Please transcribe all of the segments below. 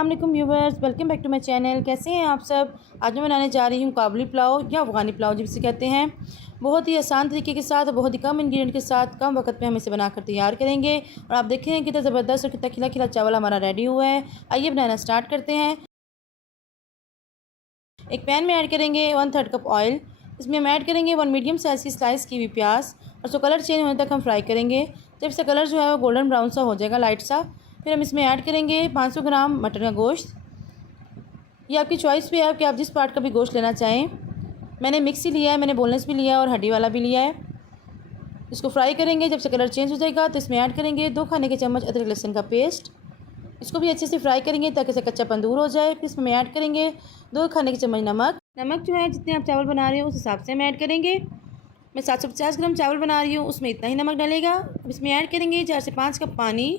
अस्सलाम वालेकुम viewers, welcome back to my channel. कैसे हैं आप सब। आज मैं बनाने जा रही हूँ काबुली पुलाव या अफ़गानी पुलाव जिसे कहते हैं। बहुत ही आसान तरीके के साथ और बहुत ही कम इंग्रेडिएंट के साथ कम वक्त में हम इसे बनाकर तैयार करेंगे। और आप देखें कितना ज़बरदस्त और कितना खिला खिला चावल हमारा रेडी हुआ है। आइए बनाना स्टार्ट करते हैं। एक पैन में ऐड करेंगे 1/3 कप ऑयल। इसमें हम ऐड करेंगे 1 मीडियम साइज़ की स्लाइस की हुई प्याज और उसको कलर चेंज होने तक हम फ्राई करेंगे। जब इसका कलर जो है वो गोल्डन ब्राउन सा हो जाएगा लाइट सा, फिर हम इसमें ऐड करेंगे 500 ग्राम मटन का गोश्त। ये आपकी चॉइस पे है कि आप जिस पार्ट का भी गोश्त लेना चाहें। मैंने मिक्स ही लिया है, मैंने बोनलेस भी लिया है और हड्डी वाला भी लिया है। इसको फ्राई करेंगे। जब से कलर चेंज हो जाएगा तो इसमें ऐड करेंगे 2 खाने के चम्मच अदरक लहसुन का पेस्ट। इसको भी अच्छे से फ्राई करेंगे ताकि इसका कच्चापन दूर हो जाए। फिर इसमें ऐड करेंगे 2 खाने के चम्मच नमक जो है जितने आप चावल बना रहे हो उस हिसाब से हम ऐड करेंगे। मैं 750 ग्राम चावल बना रही हूँ, उसमें इतना ही नमक डालेगा। अब इसमें ऐड करेंगे 4 से 5 कप पानी।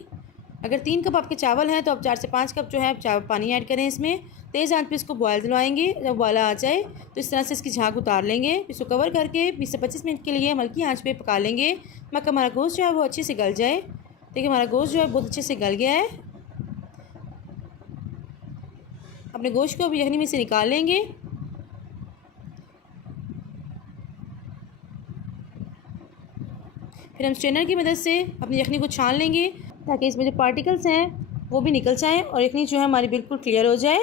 अगर 3 कप आपके चावल हैं तो आप 4 से 5 कप जो है चावल पानी ऐड करें। इसमें तेज़ आंच पे इसको बॉयल दिलवाएंगे। जब बॉयल आ जाए तो इस तरह से इसकी झाग उतार लेंगे। इसको कवर करके 20 से 25 मिनट के लिए हल्की आंच पे पका लेंगे। मगर हमारा गोश्त जो है वो अच्छे से गल जाए। देखिए हमारा गोश्त जो है बहुत अच्छे से गल गया है। अपने गोश्त को अब यखनी में से निकाल लेंगे। फिर हम स्ट्रेनर की मदद से अपनी यखनी को छान लेंगे ताकि इसमें जो पार्टिकल्स हैं वो भी निकल जाएं और यखनी जो है हमारी बिल्कुल क्लियर हो जाए।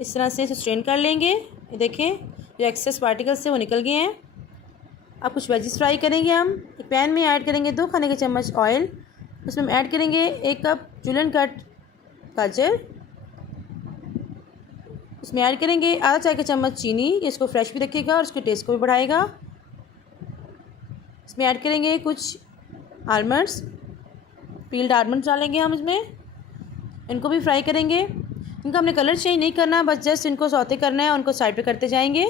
इस तरह से इसे स्ट्रेन कर लेंगे। ये देखें जो एक्सेस पार्टिकल्स हैं वो निकल गए हैं। अब कुछ वेजिस फ्राई करेंगे। हम एक पैन में ऐड करेंगे 2 खाने के चम्मच ऑयल। उसमें हम ऐड करेंगे 1 कप जूलियन कट गाजर। इसमें ऐड करेंगे आधा चाय का चम्मच चीनी। इसको फ्रेश भी रखेगा और उसके टेस्ट को भी बढ़ाएगा। इसमें ऐड करेंगे कुछ आलमंड्स, पील्ड आलमंड्स डालेंगे हम इसमें। इनको भी फ्राई करेंगे। इनका हमने कलर चेंज नहीं करना, बस जस्ट इनको सौते करना है, उनको साइड पे करते जाएंगे।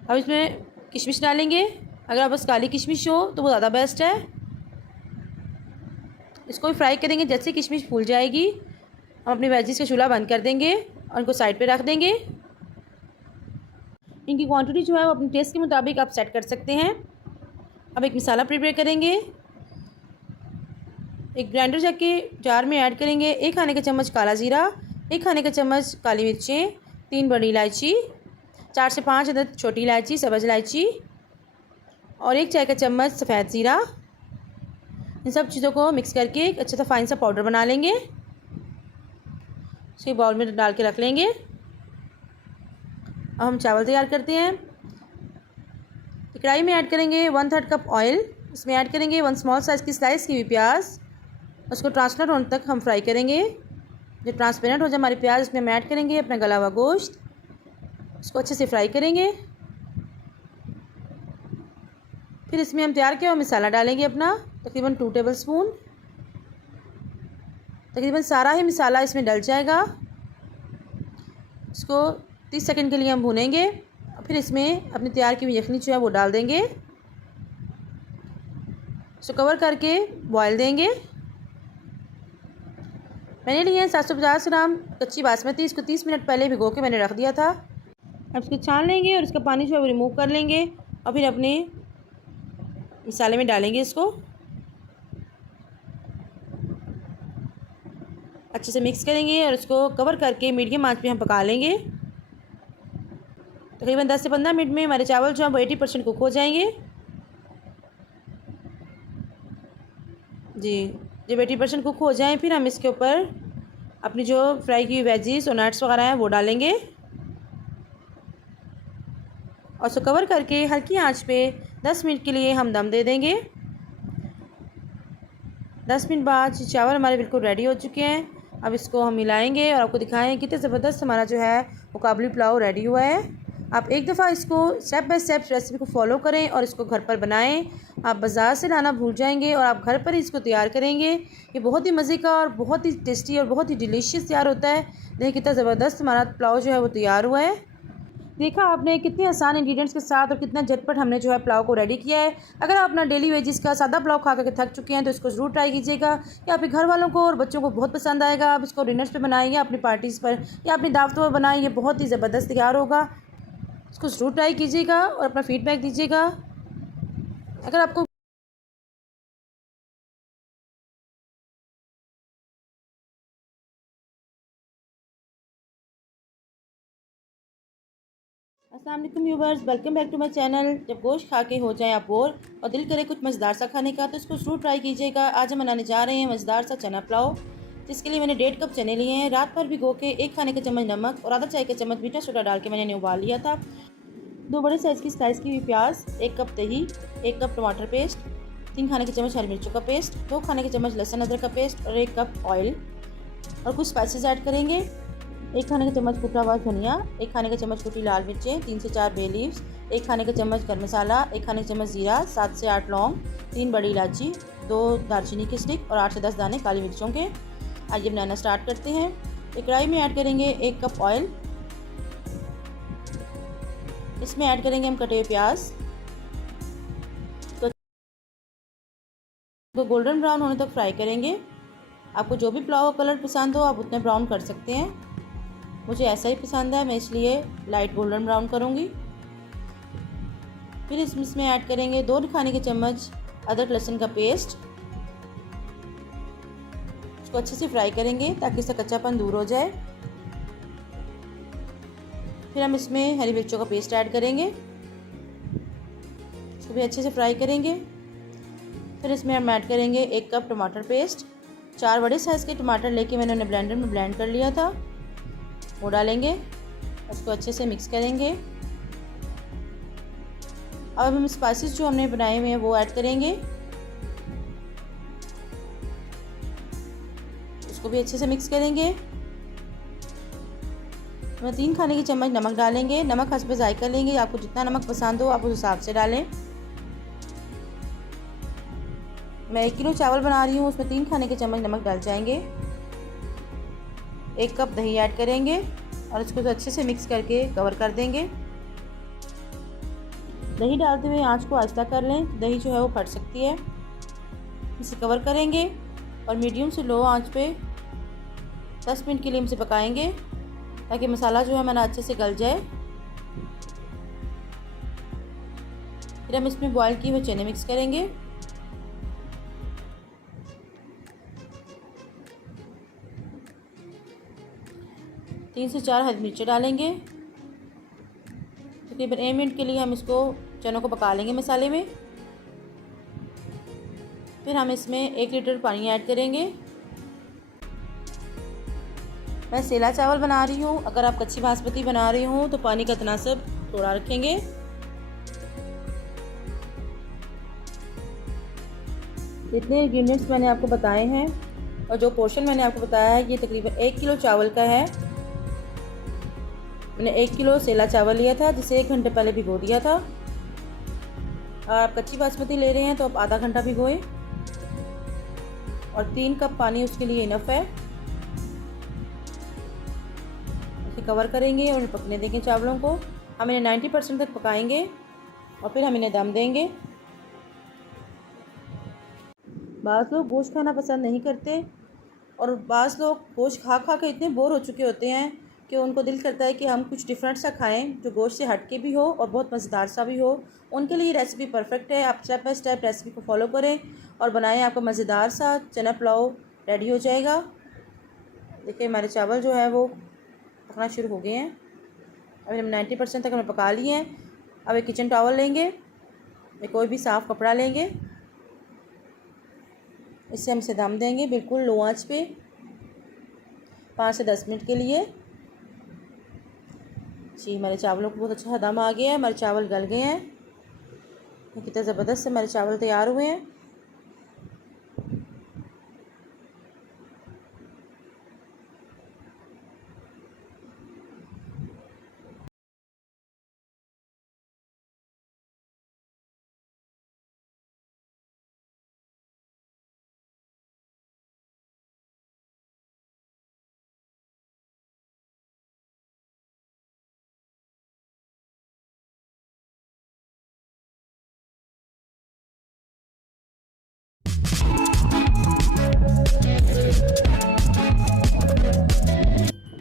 अब इसमें किशमिश डालेंगे। अगर आप बस काली किशमिश हो तो वो ज़्यादा बेस्ट है। इसको भी फ्राई करेंगे। जैसे किशमिश फूल जाएगी हम अपनी वेजिस का चूल्हा बंद कर देंगे और इनको साइड पे रख देंगे। इनकी क्वांटिटी जो है वो अपने टेस्ट के मुताबिक आप सेट कर सकते हैं। अब एक मसाला प्रिपेयर करेंगे। एक ग्राइंडर जाके जार में ऐड करेंगे 1 खाने का चम्मच काला ज़ीरा, 1 खाने का चम्मच काली मिर्चें, 3 बड़ी इलायची, 4 से 5 अदद छोटी इलायची सब्ज़ इलायची और 1 चाय का चम्मच सफ़ेद ज़ीरा। इन सब चीज़ों को मिक्स करके एक अच्छा सा फाइन सा पाउडर बना लेंगे। इसके बाउल में डाल के रख लेंगे। अब हम चावल तैयार करते हैं। कढ़ाई में ऐड करेंगे 1/3 कप ऑयल। इसमें ऐड करेंगे 1 स्मॉल साइज़ की स्लाइस की हुई प्याज। उसको ट्रांसपेरेंट होने तक हम फ्राई करेंगे। जब ट्रांसपेरेंट हो जाए हमारी प्याज, इसमें हम ऐड करेंगे अपना गला हुआ गोश्त। इसको अच्छे से फ्राई करेंगे। फिर इसमें हम तैयार किया हुआ मसाला डालेंगे अपना, तकरीबन 2 टेबल स्पून। तकरीबन सारा ही मसाला इसमें डल जाएगा। इसको 30 सेकंड के लिए हम भूनेंगे। फिर इसमें अपनी तैयार की हुई यखनी जो है वो डाल देंगे। इसको कवर करके बॉयल देंगे। मैंने लिए हैं 750 ग्राम कच्ची बासमती। इसको 30 मिनट पहले भिगो के मैंने रख दिया था। अब इसको छान लेंगे और इसका पानी जो है वो रिमूव कर लेंगे और फिर अपने मसाले में डालेंगे। इसको अच्छे से मिक्स करेंगे और इसको कवर करके मीडियम आंच पे हम पका लेंगे। तकरीबन 10 से 15 मिनट में हमारे चावल जो हैं वो 80% कुक हो जाएंगे। जी, जब 80% कुक हो जाएं फिर हम इसके ऊपर अपनी जो फ्राई की वेजीज और नट्स वगैरह हैं वो डालेंगे और उसको कवर करके हल्की आंच पे 10 मिनट के लिए हम दम दे देंगे। 10 मिनट बाद चावल हमारे बिल्कुल रेडी हो चुके हैं। अब इसको हम मिलाएंगे और आपको दिखाएं कितने ज़बरदस्त हमारा जो है वो काबुली पुलाव रेडी हुआ है। आप एक दफ़ा इसको स्टेप बाय स्टेप रेसिपी को फॉलो करें और इसको घर पर बनाएं। आप बाज़ार से लाना भूल जाएंगे और आप घर पर ही इसको तैयार करेंगे। ये बहुत ही मज़े का और बहुत ही टेस्टी और बहुत ही डिलीशियस तैयार होता है। देखिए कितना ज़बरदस्त हमारा पुलाव जो है वो तैयार हुआ है। देखा आपने कितने आसान इंग्रेडिएंट्स के साथ और कितना झटपट हमने जो है पुलाव को रेडी किया है। अगर आप अपना डेली वेजिस का सादा पुलाव खा करके थक चुके हैं तो इसको ज़रूर ट्राई कीजिएगा। या आपके घर वालों को और बच्चों को बहुत पसंद आएगा। आप इसको डिनर्स पे बनाएं या अपनी पार्टीज़ पर या अपनी दावतों पर बनाएं। ये बहुत ही ज़बरदस्त तैयार होगा। इसको ज़रूर ट्राई कीजिएगा और अपना फीडबैक दीजिएगा। अगर आपको अस्सलाम वालेकुम viewers, welcome back to my channel. जब गोश्त खा के हो जाए आप बोर और दिल करे कुछ मज़ेदार सा खाने का तो इसको ज़रूर ट्राई कीजिएगा। आज हम बनाने जा रहे हैं मज़ेदार सा चना पुलाव, जिसके लिए मैंने 1.5 कप चने लिए हैं। रात भर भिगो के 1 खाने का चम्मच नमक और आधा चाय का चम्मच मीठा सोडा डाल के मैंने उबाल लिया था। 2 बड़े साइज़ की स्लाइस की हुई प्याज, 1 कप दही, 1 कप टमाटर पेस्ट, 3 खाने के चम्मच हरी मिर्चों का पेस्ट, 2 खाने के चम्मच लहसुन अदरक का पेस्ट और 1 कप ऑयल और कुछ स्पाइसेस ऐड करेंगे। 1 खाने का चम्मच कुटा हुआ धनिया, 1 खाने का चम्मच कुटी लाल मिर्चें, 3 से 4 बे लीव्स, 1 खाने का चम्मच गर्म मसाला, 1 खाने का चम्मच जीरा, 7 से 8 लौंग, 3 बड़ी इलायची, 2 दालचीनी के स्टिक और 8 से 10 दाने काली मिर्चों के। आइए बनाना स्टार्ट करते हैं। एक कढ़ाई में ऐड करेंगे 1 कप ऑयल। इसमें ऐड करेंगे हम कटे हुए प्याज तो गोल्डन ब्राउन होने तक फ्राई करेंगे। आपको जो भी पुलाव का कलर पसंद हो आप उतने ब्राउन कर सकते हैं। मुझे ऐसा ही पसंद है, मैं इसलिए लाइट गोल्डन ब्राउन करूँगी। फिर इसमें ऐड करेंगे 2 खाने के चम्मच अदरक लहसुन का पेस्ट। इसको अच्छे से फ्राई करेंगे ताकि इसका कच्चापन दूर हो जाए। फिर हम इसमें हरी मिर्चों का पेस्ट ऐड करेंगे, इसको भी अच्छे से फ्राई करेंगे। फिर इसमें हम ऐड करेंगे 1 कप टमाटर पेस्ट। 4 बड़े साइज़ के टमाटर लेके मैंने उन्हें ब्लेंडर में ब्लेंड कर लिया था, वो डालेंगे। उसको अच्छे से मिक्स करेंगे। अब हम स्पाइसेस जो हमने बनाए हुए हैं वो ऐड करेंगे, उसको भी अच्छे से मिक्स करेंगे। मैं 3 खाने के चम्मच नमक डालेंगे। नमक हस्ब जायका लेंगे, आपको जितना नमक पसंद हो आप उस हिसाब से डालें। मैं 1 किलो चावल बना रही हूँ, उसमें 3 खाने के चम्मच नमक डाल जाएंगे। 1 कप दही ऐड करेंगे और इसको तो अच्छे से मिक्स करके कवर कर देंगे। दही डालते हुए आंच को आहिस्ता कर लें, दही जो है वो फट सकती है। इसे कवर करेंगे और मीडियम से लो आंच पे 10 मिनट के लिए इसे पकाएंगे ताकि मसाला जो है हमारा अच्छे से गल जाए। फिर हम इसमें बॉयल किए हुए चने मिक्स करेंगे। तीन से 4 हरी मिर्चें डालेंगे। तकरीबन 1 मिनट के लिए हम इसको चनों को पका लेंगे मसाले में। फिर हम इसमें 1 लीटर पानी ऐड करेंगे। मैं सेला चावल बना रही हूँ, अगर आप कच्ची बासमती बना रही हूँ तो पानी का तनासब थोड़ा रखेंगे। जितने इंग्रेडिएंट्स मैंने आपको बताए हैं और जो पोर्शन मैंने आपको बताया है ये तकरीबन 1 किलो चावल का है। मैंने 1 किलो सेला चावल लिया था जिसे 1 घंटे पहले भिगो दिया था। अगर आप कच्ची बासमती ले रहे हैं तो आप आधा घंटा भिगोएं और 3 कप पानी उसके लिए इनफ है। इसे कवर करेंगे और पकने देंगे चावलों को। हम इन्हें 90% तक पकाएंगे और फिर हम इन्हें दम देंगे। बाज़ लोग गोश्त खाना पसंद नहीं करते और बाज़ लोग गोश्त खा खा के इतने बोर हो चुके होते हैं कि उनको दिल करता है कि हम कुछ डिफरेंट सा खाएं जो गोश्त से हटके भी हो और बहुत मज़ेदार सा भी हो। उनके लिए रेसिपी परफेक्ट है। आप स्टेप बाय स्टेप रेसिपी को फॉलो करें और बनाएं, आपका मज़ेदार सा चना पुलाव रेडी हो जाएगा। देखिए हमारे चावल जो है वो पकना शुरू हो गए हैं। अभी हम 90% तक हमने पका लिए हैं। अब एक किचन टॉवल लेंगे या कोई भी साफ़ कपड़ा लेंगे, इससे हम इसे दम देंगे बिल्कुल लो आंच पे 5 से 10 मिनट के लिए। जी हमारे चावलों को बहुत अच्छा दम आ गया है, हमारे चावल गल गए हैं। कितने ज़बरदस्त से हमारे चावल तैयार हुए हैं।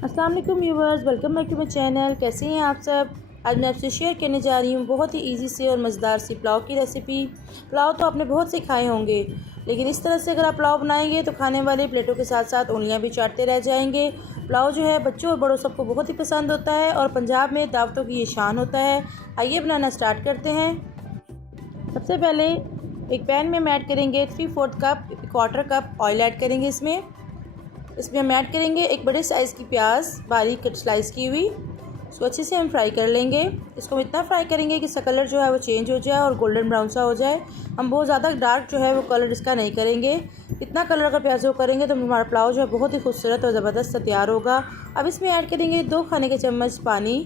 अस्सलाम वालेकुम viewers, welcome back to my channel. कैसे हैं आप सब? आज मैं आपसे शेयर करने जा रही हूँ बहुत ही इजी से और मज़ेदार सी पुलाव की रेसिपी। पुलाव तो आपने बहुत से खाए होंगे, लेकिन इस तरह से अगर आप पुलाव बनाएंगे तो खाने वाले प्लेटों के साथ साथ उंगलियाँ भी चाटते रह जाएंगे। पुलाव जो है बच्चों और बड़ों सबको बहुत ही पसंद होता है और पंजाब में दावतों की ये शान होता है। आइए बनाना स्टार्ट करते हैं। सबसे पहले एक पैन में हम ऐड करेंगे 3/4 कप, 1/4 कप ऑयल ऐड करेंगे। इसमें हम ऐड करेंगे एक बड़े साइज़ की प्याज बारीक कट स्लाइस की हुई। इसको अच्छे से हम फ्राई कर लेंगे। इसको हम इतना फ्राई करेंगे कि इसका कलर जो है वो चेंज हो जाए और गोल्डन ब्राउन सा हो जाए। हम बहुत ज़्यादा डार्क जो है वो कलर इसका नहीं करेंगे। इतना कलर अगर प्याज़ों को करेंगे तो हमारा पुलाव जो है बहुत ही खूबसूरत और ज़बरदस्त सा तैयार होगा। अब इसमें ऐड करेंगे 2 खाने के चम्मच पानी।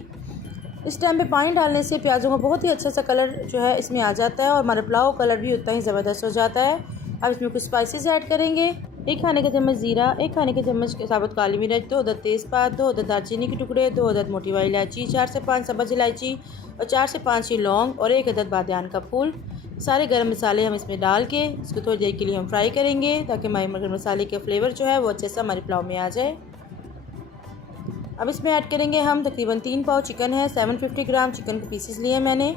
इस टाइम पे पानी डालने से प्याज़ों का बहुत ही अच्छा सा कलर जो है इसमें आ जाता है और हमारा पुलाव कलर भी उतना ही ज़बरदस्त हो जाता है। अब इसमें कुछ स्पाइसेस ऐड करेंगे। 1 खाने का चम्मच ज़ीरा, 1 खाने के चम्मच साबुत काली मिर्च, 2 अदद तेज़पात, 2 अदद दालचीनी के टुकड़े, 2 अदद मोटी वाली इलायची, 4 से 5 सब्ज़ इलायची और 4 से 5 ही लौंग और 1 अदद बादियान का फूल। सारे गरम मसाले हम इसमें डाल के इसको थोड़ी देर के लिए हम फ्राई करेंगे ताकि हमारे गरम मसाले के फ्लेवर जो है वो अच्छे से हमारे पुलाव में आ जाए। अब इसमें ऐड करेंगे हम तकरीबन 3 पाव चिकन है, 750 ग्राम चिकन के पीसेस लिए हैं मैंने।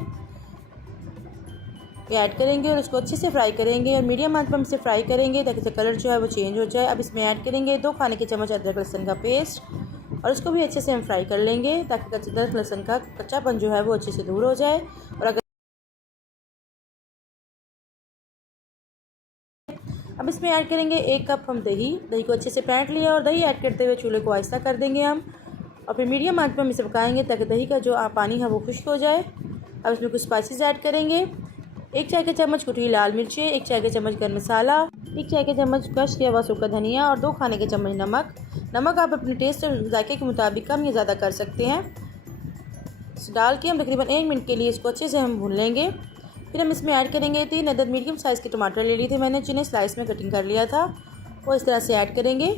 ये ऐड करेंगे और उसको अच्छे से फ्राई करेंगे और मीडियम आंच पर हम इसे फ्राई करेंगे ताकि इसका कलर जो है वो चेंज हो जाए। अब इसमें ऐड करेंगे 2 खाने के चम्मच अदरक लहसुन का पेस्ट और इसको भी अच्छे से हम फ्राई कर लेंगे ताकि अदरक लहसुन का कच्चापन जो है वो अच्छे से दूर हो जाए। और अगर अब इसमें ऐड करेंगे 1 कप हम दही को अच्छे से फेंट लिया और दही ऐड करते हुए चूल्हे को आहिस्ता कर देंगे हम और फिर मीडियम आंच पर हम इसे पकाएंगे ताकि दही का जो पानी है वो खुश्क हो जाए। अब इसमें कुछ स्पाइसेस ऐड करेंगे। 1 चाय के चम्मच कुटी लाल मिर्चें, 1 चाय के चम्मच गरम मसाला, 1 चाय के चम्मच क्रश किया हुआ सूखा धनिया और 2 खाने के चम्मच नमक आप अपने टेस्ट और जायके के मुताबिक कम या ज़्यादा कर सकते हैं। इसे डाल के हम तकरीबन 1 मिनट के लिए इसको अच्छे से हम भून लेंगे। फिर हम इसमें ऐड करेंगे 3 अदद मीडियम साइज़ के टमाटर ले लिए थे मैंने, जिन्हें स्लाइस में कटिंग कर लिया था, वो इस तरह से ऐड करेंगे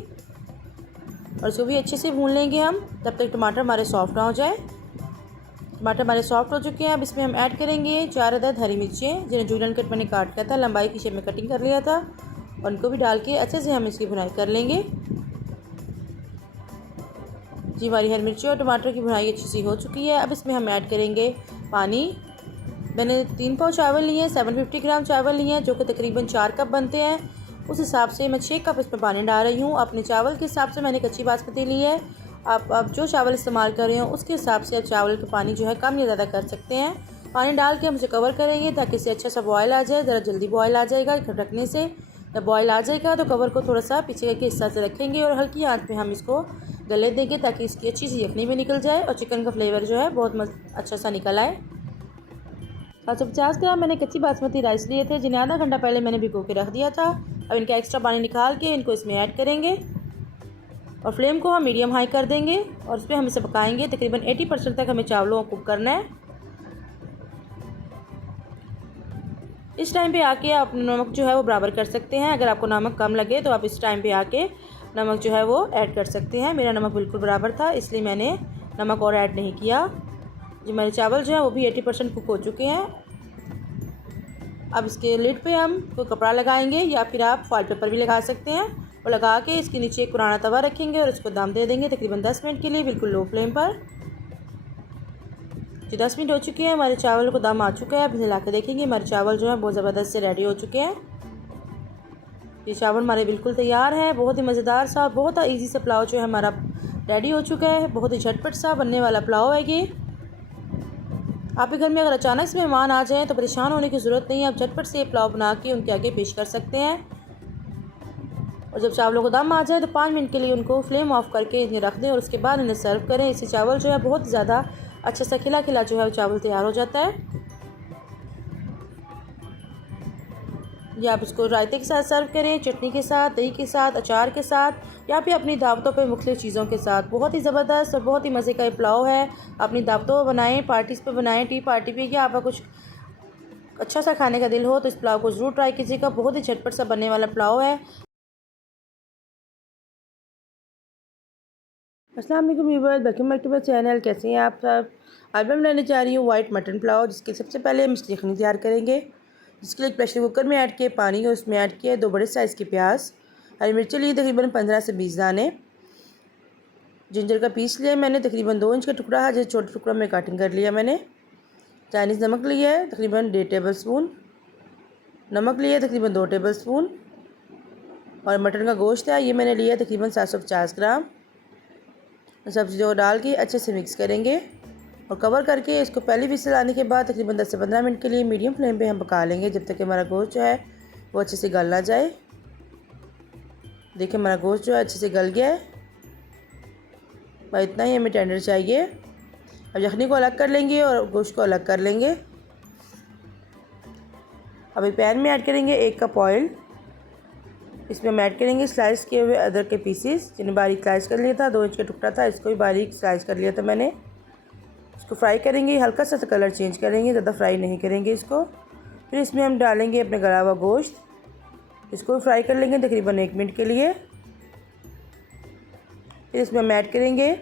और इसको भी अच्छे से भून लेंगे हम तब तक टमाटर हमारे सॉफ्ट ना हो जाए। टमाटर हमारे सॉफ्ट हो चुके हैं। अब इसमें हम ऐड करेंगे 4 अदद हरी मिर्चें, जिन्हें जूलियन कट मैंने काट किया था, लंबाई की शेप में कटिंग कर लिया था और उनको भी डाल के अच्छे से हम इसकी भुनाई कर लेंगे। जी हमारी हरी मिर्ची और टमाटर की भुनाई अच्छी सी हो चुकी है। अब इसमें हम ऐड करेंगे पानी। मैंने 3 पाव चावल लिए हैं, 750 ग्राम चावल लिए हैं, जो कि तकरीबन 4 कप बनते हैं। उस हिसाब से मैं 6 कप इसमें पानी डाल रही हूँ। अपने चावल के हिसाब से मैंने कच्ची बासमती ली है। आप जो चावल इस्तेमाल कर रहे हो उसके हिसाब से आप चावल का पानी जो है कम या ज़्यादा कर सकते हैं। पानी डाल के हम इसे कवर करेंगे ताकि इसे अच्छा सा बॉयल आ जाए। ज़रा जल्दी बॉयल आ जाएगा ढकने से। जब बॉयल आ जाएगा तो कवर को थोड़ा सा पीछे के हिस्सा से रखेंगे और हल्की आंच पे हम इसको गले देंगे ताकि इसकी अच्छी सी यखनी भी निकल जाए और चिकन का फ्लेवर जो है बहुत अच्छा सा निकल आए। 750 ग्राम मैंने कच्ची बासमती राइस लिए थे, जिन्हें आधा घंटा पहले मैंने भिगो के रख दिया था। अब इनका एक्स्ट्रा पानी निकाल के इनको इसमें ऐड करेंगे और फ्लेम को हम मीडियम हाई कर देंगे और इस पर हम इसे पकाएंगे। तकरीबन 80% तक हमें चावलों को कुक करना है। इस टाइम पे आके आप नमक जो है वो बराबर कर सकते हैं। अगर आपको नमक कम लगे तो आप इस टाइम पे आके नमक जो है वो ऐड कर सकते हैं। मेरा नमक बिल्कुल बराबर था, इसलिए मैंने नमक और ऐड नहीं किया। जो मेरे चावल जो है वो भी 80% कुक हो चुके हैं। अब इसके लिड पे हम कोई कपड़ा लगाएंगे या फिर आप फॉइल पेपर भी लगा सकते हैं और लगा के इसके नीचे एक पुराना तवा रखेंगे और इसको दम दे देंगे तकरीबन 10 मिनट के लिए, बिल्कुल लो फ्लेम पर। जो 10 मिनट हो चुके हैं, हमारे चावल को दम आ चुका है। अब इसे ला के देखेंगे, हमारे चावल जो है बहुत ज़बरदस्त से रेडी हो चुके हैं। ये चावल हमारे बिल्कुल तैयार है। बहुत ही मज़ेदार सा, बहुत ही ईजी सा पुलाव जो है हमारा रेडी हो चुका है। बहुत ही झटपट सा बनने वाला पुलाव है ये। आपके घर में अगर अचानक से मेहमान आ जाएं तो परेशान होने की ज़रूरत नहीं है। आप झटपट से ये पुलाव बना के उनके आगे पेश कर सकते हैं। और जब चावलों को दम आ जाए तो 5 मिनट के लिए उनको फ्लेम ऑफ करके इन्हें रख दें और उसके बाद इन्हें सर्व करें। इससे चावल जो है बहुत ज़्यादा अच्छा सा खिला खिला जो है चावल तैयार हो जाता है। या आप इसको रायते के साथ सर्व करें, चटनी के साथ, दही के साथ, अचार के साथ या फिर अपनी दावतों पे मुख्तलिफ़ चीज़ों के साथ। बहुत ही ज़बरदस्त और बहुत ही मज़े का ये पुलाव है। अपनी दावतों पर बनाएं, पार्टीज़ पे बनाएं, टी पार्टी पे, या आपका कुछ अच्छा सा खाने का दिल हो तो इस पुलाव को ज़रूर ट्राई कीजिएगा। बहुत ही झटपट सा बनने वाला पुलाव है। अस्सलाम वालेकुम viewers, welcome back to my channel. कैसे हैं आप सब? आज मैं बनाने जा रही हूँ वाइट मटन पुलाव, जिसके सबसे पहले हम इसकी यखनी तैयार करेंगे। जिसके लिए एक प्रेशर कुकर में ऐड किए पानी और उसमें ऐड किए 2 बड़े साइज़ के प्याज, हरी मिर्ची लिए तकरीबन 15 से 20 दाने, जिंजर का पीस लिया मैंने तकरीबन 2 इंच का टुकड़ा है, जिसे छोटे टुकड़ों में कटिंग कर लिया मैंने। चाइनीज़ नमक लिया है तकरीबन 1.5 टेबल स्पून, नमक लिया है तकरीबन 2 टेबल स्पून और मटन का गोश्त है ये मैंने लिया तकरीबन 750 ग्राम। सब चीज़ों को डाल के अच्छे से मिक्स करेंगे और कवर करके इसको पहली विसल आने के बाद तकरीबन 10 से 15 मिनट के लिए मीडियम फ्लेम पे हम पका लेंगे, जब तक कि हमारा गोश्त जो है वो अच्छे से गल ना जाए। देखिए हमारा गोश्त जो है अच्छे से गल गया है, और इतना ही हमें टेंडर चाहिए। अब यखनी को अलग कर लेंगे और गोश्त को अलग कर लेंगे। अब एक पैन में ऐड करेंगे 1 कप ऑयल। इसमें हम ऐड करेंगे स्लाइस किए हुए अदरक के पीसीस, जिन्हें बारीक स्लाइस कर लिया था। 2 इंच का टुकड़ा था, इसको भी बारीक स्लाइस कर लिया था मैंने। इसको फ्राई करेंगे, हल्का सा कलर चेंज करेंगे, ज़्यादा फ्राई नहीं करेंगे इसको। फिर इसमें हम डालेंगे अपने गला हुआ गोश्त, इसको फ्राई कर लेंगे तकरीबन 1 मिनट के लिए। फिर इसमें हम ऐड करेंगे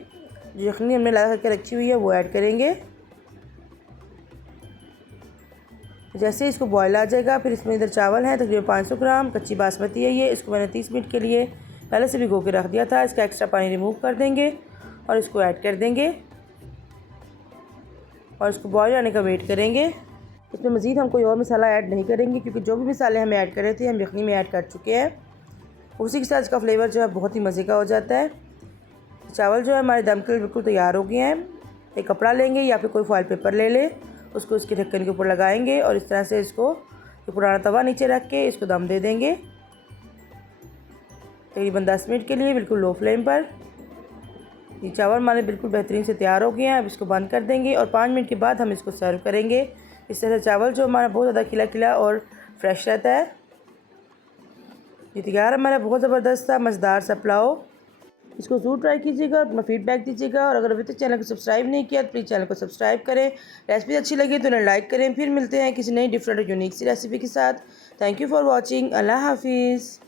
जो यखनी हमने ला करके रखी हुई है वो ऐड करेंगे। जैसे इसको बॉयल आ जाएगा, फिर इसमें इधर चावल है तकरीबन 500 ग्राम, कच्ची बासमती है ये। इसको मैंने 30 मिनट के लिए पहले से भिगो के रख दिया था। इसका एक्स्ट्रा पानी रिमूव कर देंगे और इसको ऐड कर देंगे और इसको बॉयल आने का वेट करेंगे। इसमें मज़ीद हम कोई और मसाला ऐड नहीं करेंगे, क्योंकि जो भी मसाले हमें ऐड कर रहे थे हम यखनी में ऐड कर चुके हैं। उसी के साथ इसका फ्लेवर जो है बहुत ही मज़े का हो जाता है। चावल जो है हमारे दम के लिए बिल्कुल तैयार हो गए हैं। एक कपड़ा लेंगे या फिर कोई फॉइल पेपर ले ले, उसको इसके ढक्कन के ऊपर लगाएंगे और इस तरह से इसको पुराना तवा नीचे रख के इसको दम दे देंगे तकरीबन 10 मिनट के लिए, बिल्कुल लो फ्लेम पर। ये चावल हमारे बिल्कुल बेहतरीन से तैयार हो गए हैं। अब इसको बंद कर देंगे और 5 मिनट के बाद हम इसको सर्व करेंगे। इस तरह से चावल जो हमारा बहुत ज़्यादा खिला खिला और फ्रेश रहता है। ये तैयार हमारा बहुत ज़बरदस्त था मज़ेदार सा पुलाव। इसको ज़रूर ट्राई कीजिएगा और अपना फीडबैक दीजिएगा। और अगर अभी तक चैनल को सब्सक्राइब नहीं किया तो प्लीज़ चैनल को सब्सक्राइब करें। रेसिपी अच्छी लगी तो उन्हें लाइक करें। फिर मिलते हैं किसी नई डिफरेंट और यूनिक सी रेसिपी के साथ। Thank you for watching. अल्लाह हाफिज़।